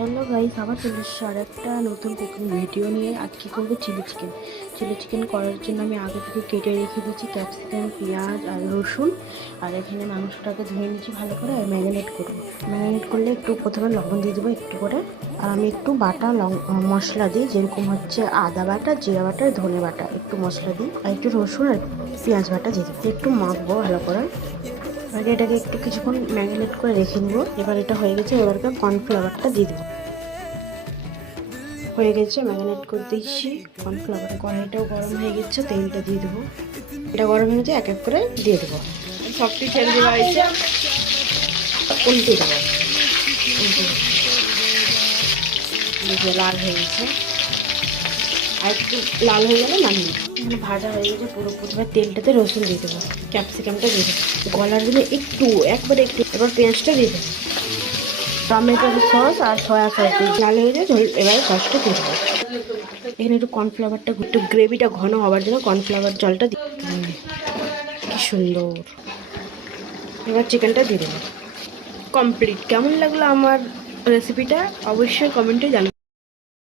Hello guys, আবার চলে এসেছি আর একটা নতুন কুকিং ভিডিও নিয়ে। আজকে করবো চিলি চিকেন করার জন্য আমি আগে থেকে কেটে রেখে দিয়েছি ক্যাপসিকাম, পেঁয়াজ আর রসুন। আর এখানে মাংসটাকে ধুয়ে নিয়েছি ভালো করে আর ম্যারিনেট করবো। ম্যারিনেট করলে একটু প্রথমে লবণ দিয়ে দেবো একটু করে। আর আমি একটু বাটা মশলা দিই, যেরকম হচ্ছে আদা বাটা, জিরা বাটা, ধনে বাটা, একটু মশলা দিই আর একটু রসুন আর পেঁয়াজ বাটা দিয়ে দিই। একটু মাখবো ভালো করে। আর এটাকে একটু কিছুক্ষণ ম্যারিনেট করে রেখে নেবো। এবার এটা হয়ে গেছে, এবারকে কর্নফ্লাওয়ারটা দিয়ে দেবো। হয়ে গেছে, ম্যারিনেট করে দিচ্ছি কর্নফ্লাওয়ার। কড়াইটাও গরম হয়ে গেছে, তেলটা দিয়ে দেবো। এটা গরম হয়ে গেছে, এক এক করে দিয়ে দেবো। সবটি ছেড়ে দেওয়া হয়েছে, উল্টে দেবো। উল্টে লাল হয়ে গেছে, আর একটু লাল হয়ে গেলে নামিয়ে এখানে ভাজা হয়ে গেছে পুরো। প্রথমে তেলটাতে রসুন দিয়ে দেবো, ক্যাপসিকামটা দিয়ে দেবো, গলার জন্য একটু একবারে একটু। এবার পেঁয়াজটা দিয়ে দেবো, টমেটোর সস আর সয়া সস দিয়ে লাল হয়ে গেছে। এবারে সসটা দিয়ে দেবো। এখানে একটু কর্নফ্লাওয়ারটা, একটু গ্রেভিটা ঘন হওয়ার জন্য কর্নফ্লাওয়ার জলটা দিই। কি সুন্দর। এবার চিকেনটা দিয়ে দেবো। কমপ্লিট। কেমন লাগলো আমার রেসিপিটা অবশ্যই কমেন্টে জানাবেন।